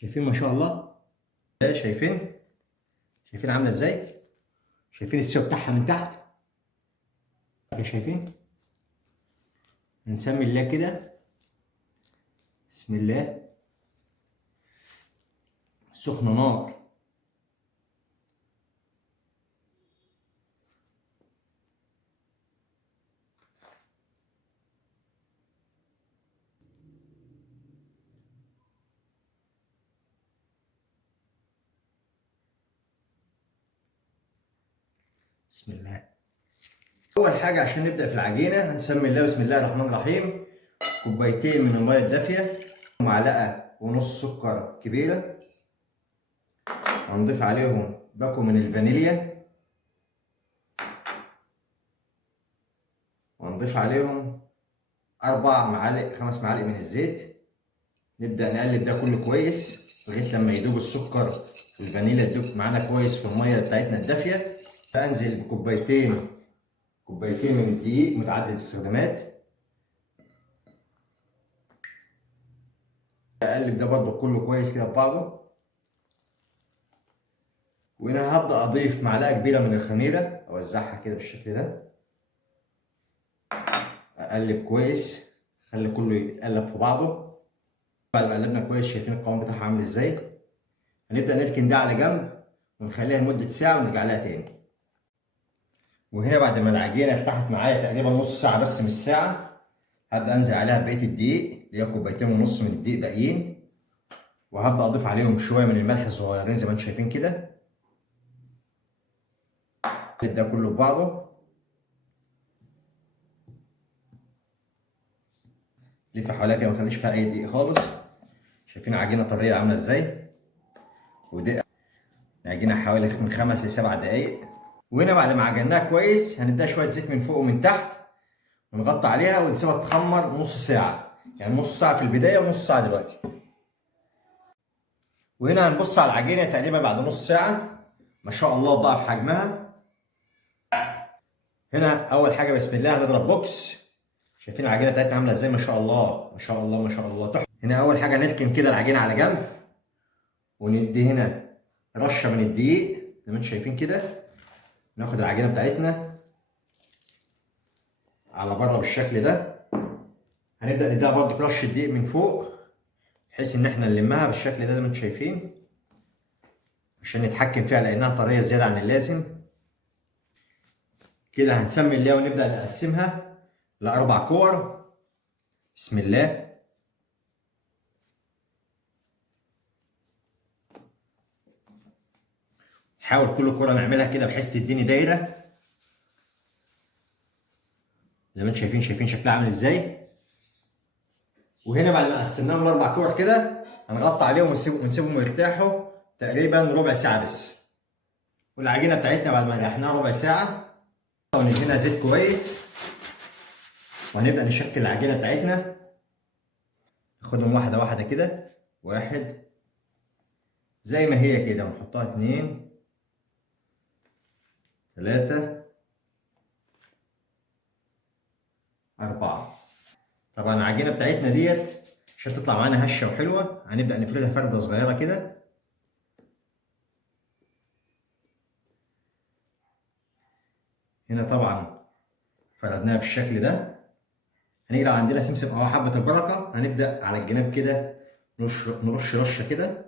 شايفين ما شاء الله. شايفين عامله ازاي؟ شايفين السوا بتاعها من تحت؟ شايفين؟ نسمي الله كده. بسم الله. سخنه نار. بسم الله. اول حاجه عشان نبدا في العجينه هنسمي الله. بسم الله الرحمن الرحيم. كوبايتين من الميه الدافيه، معلقه ونص سكر كبيره، هنضيف عليهم باكو من الفانيليا، وهنضيف عليهم 5 معالق من الزيت. نبدا نقلب ده كله كويس لغايه لما يدوب السكر والفانيليا تدوب معانا كويس في الميه بتاعتنا الدافيه. انزل بكوبايتين من الدقيق متعدد الاستخدامات. اقلب ده برضه كله كويس كده ببعضه. وهنا هبدا اضيف معلقه كبيره من الخميره، اوزعها كده بالشكل ده. اقلب كويس، خلي كله يتقلب في بعضه. بعد ما قلبنا كويس، شايفين القوام بتاعها عامل ازاي؟ هنبدا نركن ده على جنب ونخليها لمده ساعه ونرجع لها تاني. وهنا بعد ما العجينه ارتاحت معايا تقريبا نص ساعه بس من الساعه، هبدا انزل عليها بقيه الدقيق اللي هي كوبايتين ونص من الدقيق باقيين، وهبدا اضيف عليهم شويه من الملح الصغيرين زي ما انتم شايفين كده. اقلب ده كله في بعضه. لف حواليها كده، ما تخليش فيها اي دقيق خالص. شايفين العجينه طريه عامله ازاي؟ ودقيق العجينه حوالي من 5 ل 7 دقايق. وهنا بعد ما عجناها كويس هنديها شويه زيت من فوق ومن تحت، ونغطي عليها ونسيبها تخمر نص ساعه، يعني نص ساعه في البدايه ونص ساعه دلوقتي. وهنا هنبص على العجينه تقريبا بعد نص ساعه، ما شاء الله ضاعف حجمها. هنا اول حاجه بسم الله هنضرب بوكس. شايفين العجينه بتاعتنا عامله ازاي؟ ما شاء الله ما شاء الله ما شاء الله، تحفه. هنا اول حاجه نركن كده العجينه على جنب، وندي هنا رشه من الدقيق زي ما انتم شايفين كده. ناخد العجينه بتاعتنا على بره بالشكل ده. هنبدا نديها برضه رشه دقيق من فوق، بحيث ان احنا نلمها بالشكل ده زي ما انتم شايفين، عشان نتحكم فيها لانها طريه زياده عن اللازم. كده هنسمي الله ونبدا نقسمها ل4 كور. بسم الله. حاول كل كره نعملها كده بحيث تديني دايره زي ما انتم شايفين شكلها عامل ازاي. وهنا بعد ما قسمناهم ل4 كور كده هنغطي عليهم ونسيبهم يرتاحوا تقريبا ربع ساعه بس. والعجينه بتاعتنا بعد ما ريحناها ربع ساعه وندهنها زيت كويس، وهنبدا نشكل العجينه بتاعتنا. ناخدهم واحده واحده كده، 1 زي ما هي كده، ونحطها 2 3 4. طبعا العجينه بتاعتنا ديت عشان تطلع معانا هشه وحلوه هنبدا نفردها فرده صغيره كده. هنا طبعا فردناها بالشكل ده. هنيجي لو عندنا سمسم او حبه البركه هنبدا على الجناب كده نرش رشه كده.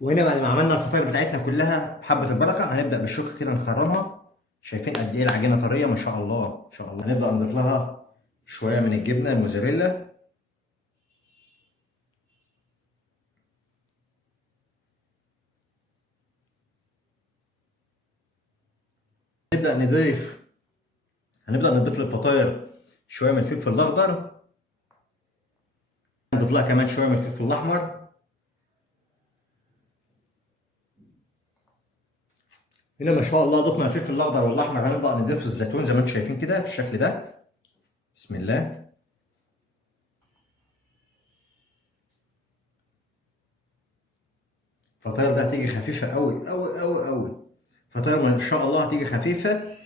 وهنا بعد ما عملنا الفطاير بتاعتنا كلها بحبه البركه هنبدا بالشوكه كده نخرمها. شايفين قد ايه العجينه طريه؟ ما شاء الله ما شاء الله. هنبدا نضيف لها شويه من الجبنه الموزاريلا. هنبدا نضيف للفطاير شويه من الفلفل الاخضر، نضيف لها كمان شويه من الفلفل الاحمر. هنا ما شاء الله ضفنا الفلفل الاخضر والاحمر. هنبدا نضيف الزيتون زي ما انتم شايفين كده بالشكل ده. بسم الله. الفطاير ده هتيجي خفيفه قوي قوي قوي قوي. الفطاير ما شاء الله هتيجي خفيفه،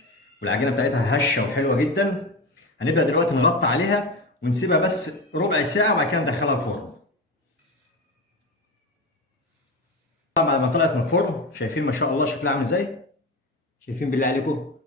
والعجينه بتاعتها هشه وحلوه جدا. هنبدا دلوقتي نغطي عليها ونسيبها بس ربع ساعه وبعد كده ندخلها الفرن. طبعا بعد ما طلعت من الفرن شايفين ما شاء الله شكلها عامل ازاي؟ شايفين بالله عليكم؟